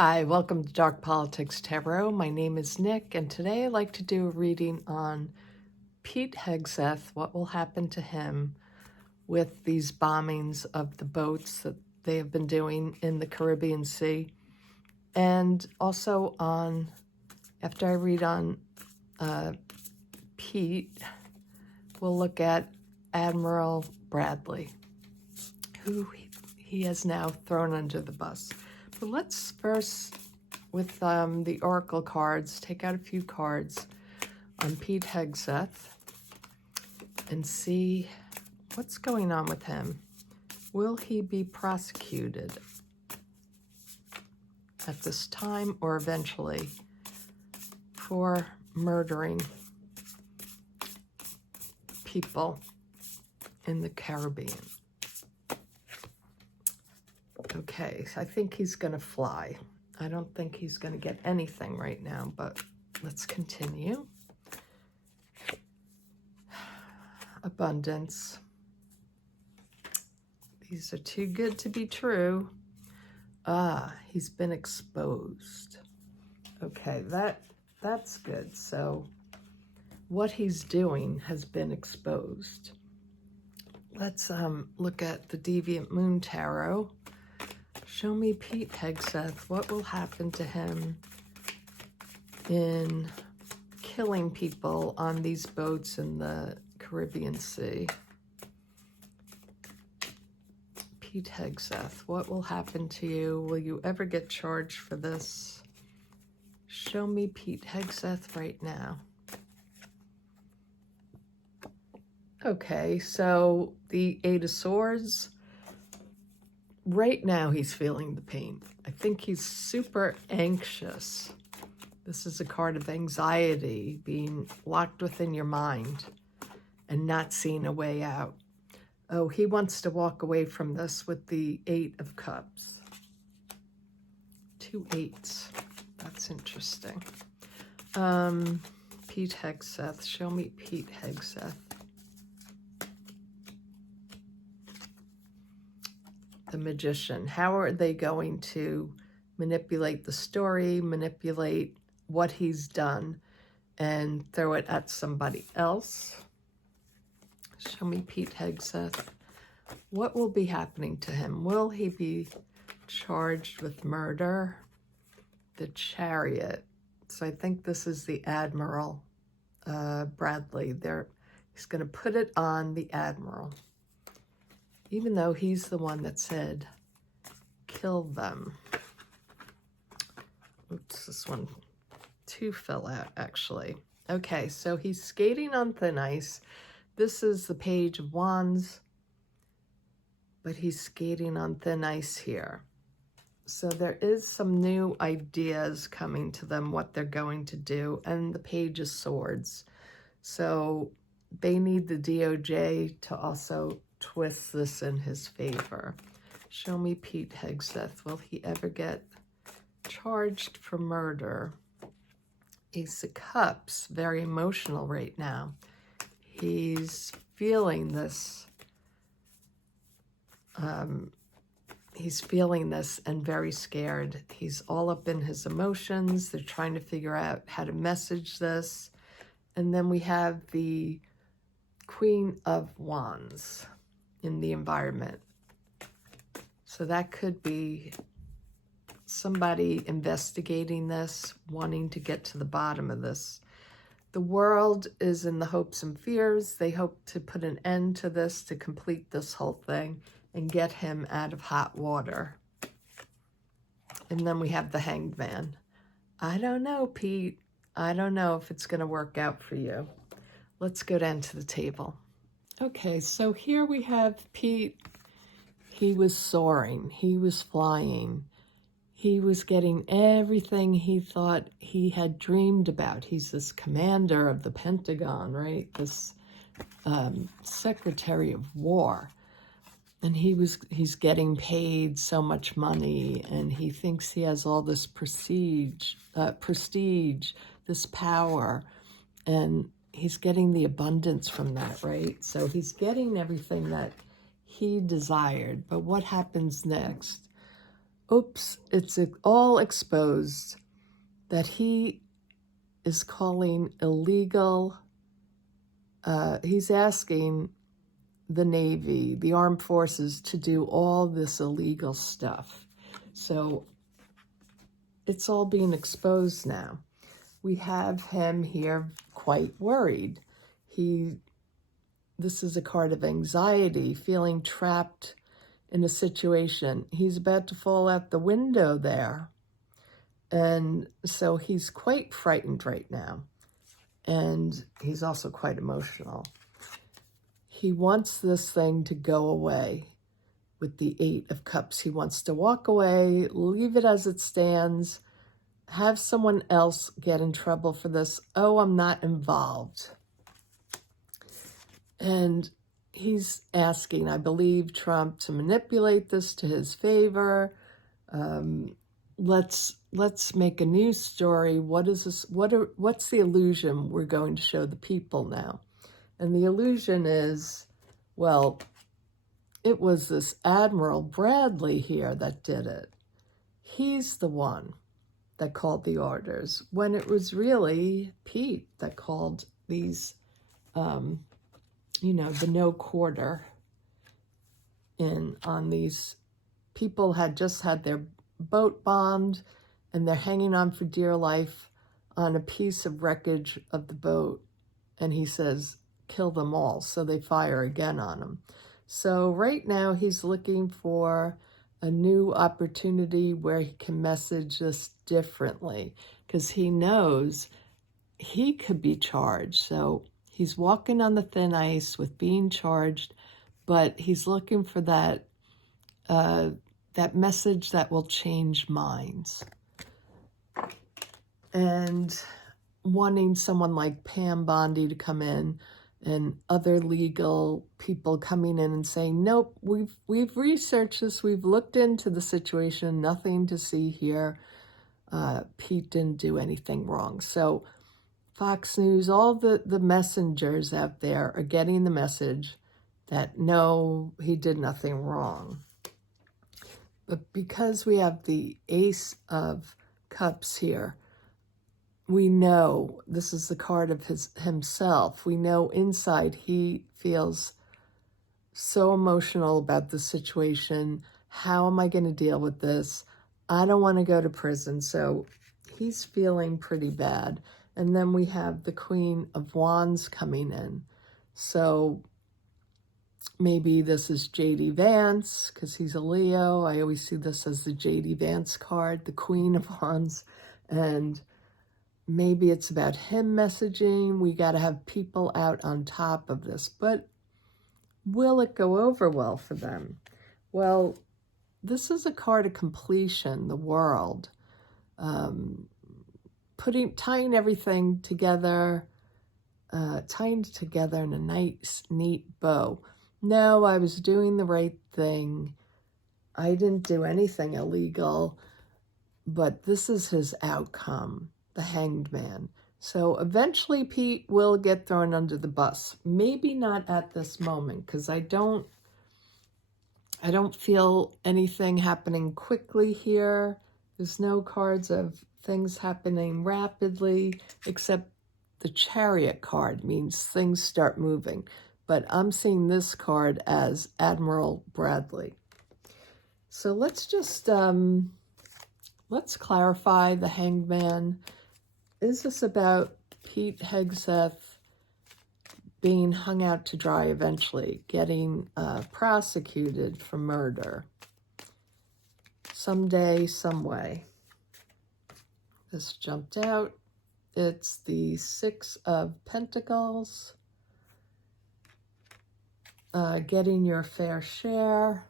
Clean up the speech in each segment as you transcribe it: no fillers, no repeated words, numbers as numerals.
Hi, welcome to Dark Politics Tarot. My name is Nick, and today I'd like to do a reading on Pete Hegseth, what will happen to him with these bombings of the boats that they have been doing in the Caribbean Sea. And also on, after I read on Pete, we'll look at Admiral Bradley, who he has now thrown under the bus. But let's first, with the Oracle cards, take out a few cards on Pete Hegseth and see what's going on with him. Will he be prosecuted at this time or eventually for murdering people in the Caribbean? Okay, I think he's going to fly. I don't think he's going to get anything right now, but let's continue. Abundance. These are too good to be true. He's been exposed. Okay, that's good. So what he's doing has been exposed. Let's look at the Deviant Moon Tarot. Show me Pete Hegseth. What will happen to him in killing people on these boats in the Caribbean Sea? Pete Hegseth, what will happen to you? Will you ever get charged for this? Show me Pete Hegseth right now. Okay, so the Eight of Swords. Right now, he's feeling the pain. I think he's super anxious. This is a card of anxiety, being locked within your mind and not seeing a way out. Oh, he wants to walk away from this with the Eight of Cups. 2 8s. That's interesting. Pete Hegseth. Show me Pete Hegseth. The Magician. How are they going to manipulate the story, manipulate what he's done, and throw it at somebody else? Show me Pete Hegseth. What will be happening to him? Will he be charged with murder? The Chariot. So I think this is the Admiral Bradley. He's going to put it on the Admiral, even though he's the one that said, kill them. Oops, this one too fell out, actually. Okay, so he's skating on thin ice. This is the Page of Wands, but he's skating on thin ice here. So there is some new ideas coming to them, what they're going to do, and the Page of Swords. So they need the DOJ to also twist this in his favor. Show me Pete Hegseth. Will he ever get charged for murder? Ace of Cups, very emotional right now. He's feeling this. He's feeling this and very scared. He's all up in his emotions. They're trying to figure out how to message this. And then we have the Queen of Wands in the environment. So that could be somebody investigating this, wanting to get to the bottom of this. The World is in the hopes and fears. They hope to put an end to this, to complete this whole thing and get him out of hot water. And then we have the Hanged Man. I don't know, Pete. I don't know if it's going to work out for you. Let's go down to the table. Okay, so here we have Pete. He was soaring. He was flying. He was getting everything he thought he had dreamed about. He's this commander of the Pentagon, right? This Secretary of War. And he's getting paid so much money, and he thinks he has all this prestige, this power, and he's getting the abundance from that, right? So he's getting everything that he desired. But what happens next? oops, it's all exposed that he is calling illegal. He's asking the Navy, the armed forces, to do all this illegal stuff. So it's all being exposed now. We have him here quite worried. This is a card of anxiety, feeling trapped in a situation. He's about to fall out the window there. And so he's quite frightened right now. And he's also quite emotional. He wants this thing to go away with the 8 of Cups. He wants to walk away, leave it as it stands, have someone else get in trouble for this. Oh, I'm not involved. And he's asking, I believe, Trump to manipulate this to his favor. Let's make a news story. What is this? What's the illusion we're going to show the people now? And the illusion is, well, it was this Admiral Bradley here that did it. He's the one that called the orders, when it was really Pete that called these, the no quarter in on these people. Had just had their boat bombed, and they're hanging on for dear life on a piece of wreckage of the boat. And he says, kill them all. So they fire again on him. So right now he's looking for a new opportunity where he can message this differently, because he knows he could be charged. So he's walking on the thin ice with being charged, but he's looking for that that message that will change minds. And wanting someone like Pam Bondi to come in, and other legal people coming in and saying, nope, we've researched this, we've looked into the situation, nothing to see here. Pete didn't do anything wrong. So Fox News, all the messengers out there are getting the message that no, he did nothing wrong. But because we have the Ace of Cups here, we know this is the card of himself. We know inside he feels so emotional about the situation. How am I going to deal with this? I don't want to go to prison. So he's feeling pretty bad. And then we have the Queen of Wands coming in. So maybe this is J.D. Vance, because he's a Leo. I always see this as the J.D. Vance card, the Queen of Wands. And maybe it's about him messaging. We got to have people out on top of this. But will it go over well for them? Well, this is a card of completion, the World. Tying everything together, tying it together in a nice, neat bow. No, I was doing the right thing. I didn't do anything illegal, but this is his outcome, the Hanged Man. So eventually Pete will get thrown under the bus. Maybe not at this moment, because I don't feel anything happening quickly here. There's no cards of things happening rapidly, except the Chariot card means things start moving. But I'm seeing this card as Admiral Bradley. So let's just, let's clarify the Hanged Man. Is this about Pete Hegseth being hung out to dry eventually, getting prosecuted for murder? Someday, some way. This jumped out. It's the Six of Pentacles. Getting your fair share.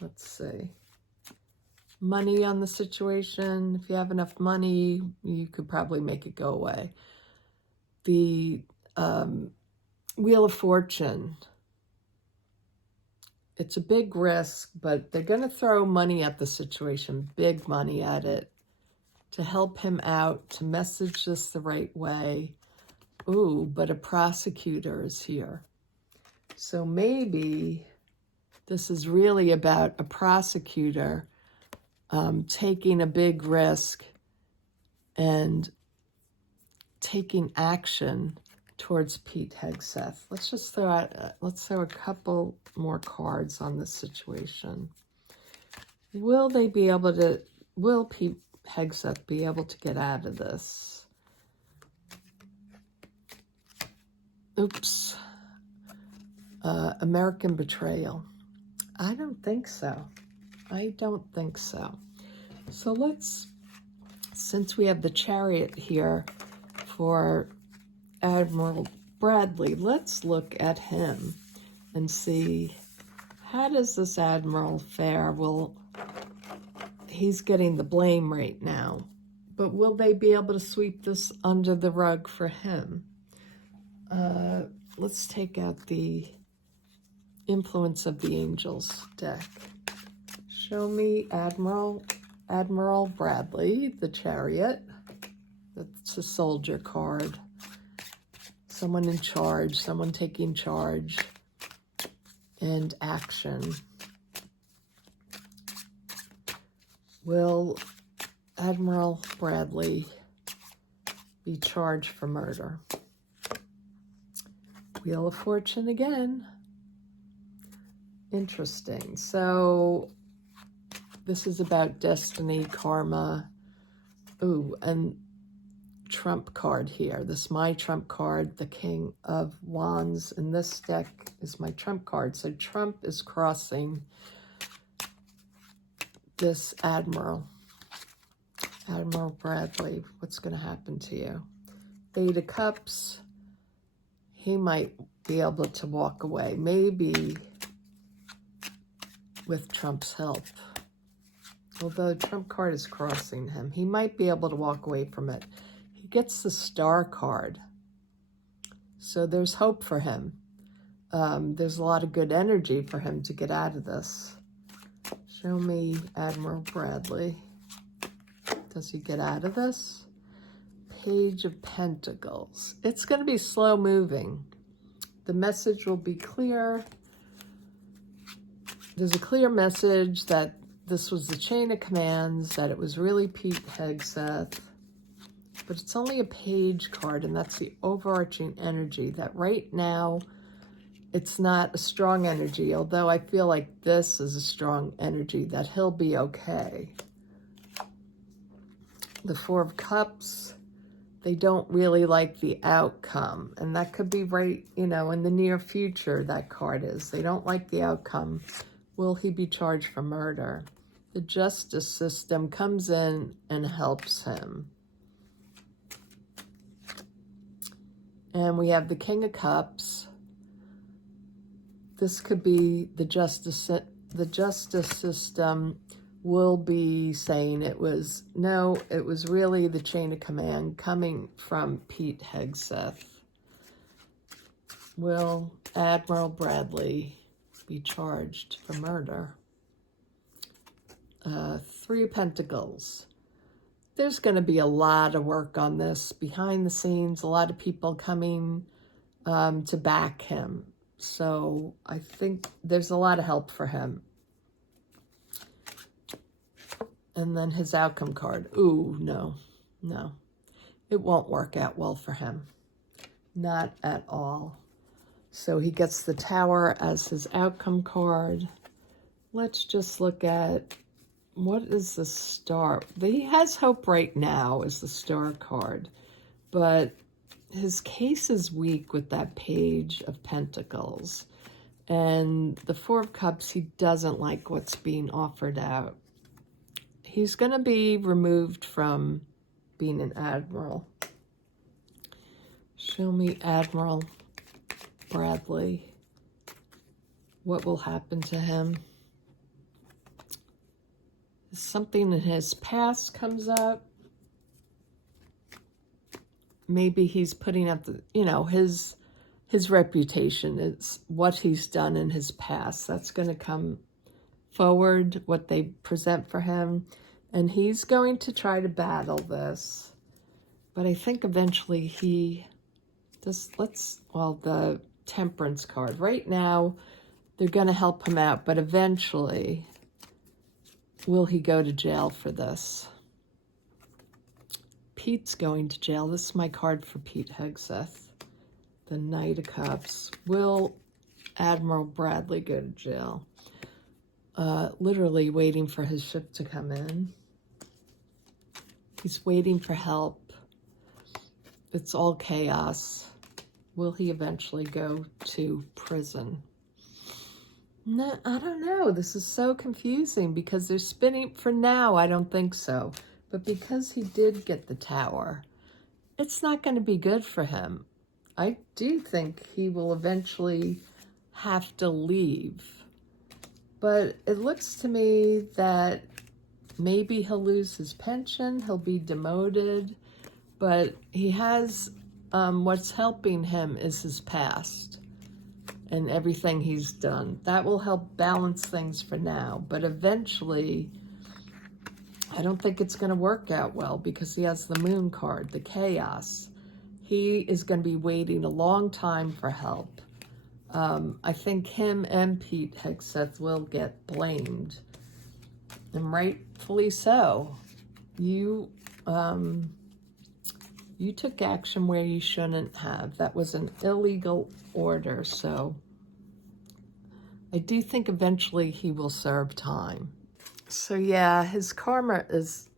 Let's see. Money on the situation. If you have enough money, you could probably make it go away. The Wheel of Fortune. It's a big risk, but they're going to throw money at the situation, big money at it, to help him out, to message this the right way. Ooh, but a prosecutor is here. So maybe This is really about a prosecutor taking a big risk and taking action towards Pete Hegseth. Let's just throw out, let's throw a couple more cards on this situation. Will Pete Hegseth be able to get out of this? Oops. American betrayal. I don't think so. I don't think so. So let's, since we have the Chariot here for Admiral Bradley, let's look at him and see, how does this Admiral fare? Well, he's getting the blame right now, but will they be able to sweep this under the rug for him? Let's take out the Influence of the Angels deck. Show me Admiral Bradley, the Chariot. That's a soldier card. Someone in charge, someone taking charge and action. Will Admiral Bradley be charged for murder? Wheel of Fortune again. Interesting. So this is about destiny, karma. Ooh, and Trump card here. This is my Trump card, the King of Wands. And this deck is my Trump card. So Trump is crossing this Admiral Bradley. What's going to happen to you? Eight of Cups. He might be able to walk away, maybe with Trump's help. Although Trump card is crossing him, he might be able to walk away from it. He gets the Star card, so there's hope for him. There's a lot of good energy for him to get out of this. Show me Admiral Bradley. Does he get out of this? Page of Pentacles. It's going to be slow moving. The message will be clear. There's a clear message that this was the chain of commands, that it was really Pete Hegseth. But it's only a page card, and that's the overarching energy, that right now it's not a strong energy, although I feel like this is a strong energy, that he'll be okay. The Four of Cups. They don't really like the outcome. And that could be right, in the near future, that card is. They don't like the outcome. Will he be charged for murder? The justice system comes in and helps him. And we have the King of Cups. This could be the justice system will be saying it was really the chain of command coming from Pete Hegseth. Will Admiral Bradley be charged for murder? Three of Pentacles. There's going to be a lot of work on this behind the scenes, a lot of people coming to back him. So I think there's a lot of help for him. And then his outcome card. Ooh, no. It won't work out well for him. Not at all. So he gets the Tower as his outcome card. Let's just look at, what is the Star? He has hope right now is the Star card. But his case is weak with that Page of Pentacles. And the Four of Cups, he doesn't like what's being offered out. He's going to be removed from being an admiral. Show me Admiral Bradley. What will happen to him? Something in his past comes up. Maybe he's putting up his reputation is what he's done in his past. That's going to come forward, what they present for him. And he's going to try to battle this. But I think eventually he does, the Temperance card. Right now, they're going to help him out, but eventually, will he go to jail for this? Pete's going to jail. This is my card for Pete Hegseth. The Knight of Cups. Will Admiral Bradley go to jail? Literally waiting for his ship to come in. He's waiting for help. It's all chaos. Will he eventually go to prison? No, I don't know. This is so confusing because they're spinning. For now, I don't think so. But because he did get the tower, it's not going to be good for him. I do think he will eventually have to leave. But it looks to me that maybe he'll lose his pension, he'll be demoted, but he has, what's helping him is his past and everything he's done. That will help balance things for now, but eventually, I don't think it's going to work out well because he has the Moon card, the chaos. He is going to be waiting a long time for help. I think him and Pete Hegseth will get blamed, and rightfully so. You took action where you shouldn't have. That was an illegal order, so I do think eventually he will serve time. So yeah, his karma is,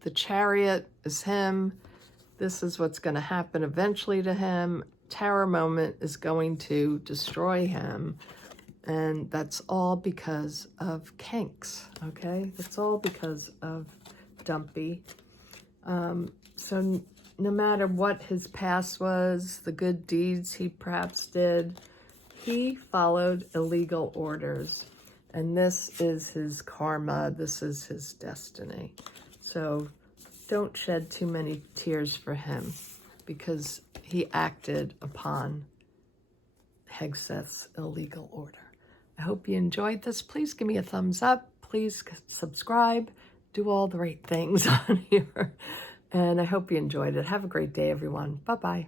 the Chariot is him. This is what's going to happen eventually to him. Tower moment is going to destroy him. And that's all because of kinks, okay? That's all because of Dumpy. So no matter what his past was, the good deeds he perhaps did, he followed illegal orders. And this is his karma. This is his destiny. So don't shed too many tears for him because he acted upon Hegseth's illegal order. I hope you enjoyed this. Please give me a thumbs up. Please subscribe. Do all the right things on here. And I hope you enjoyed it. Have a great day, everyone. Bye-bye.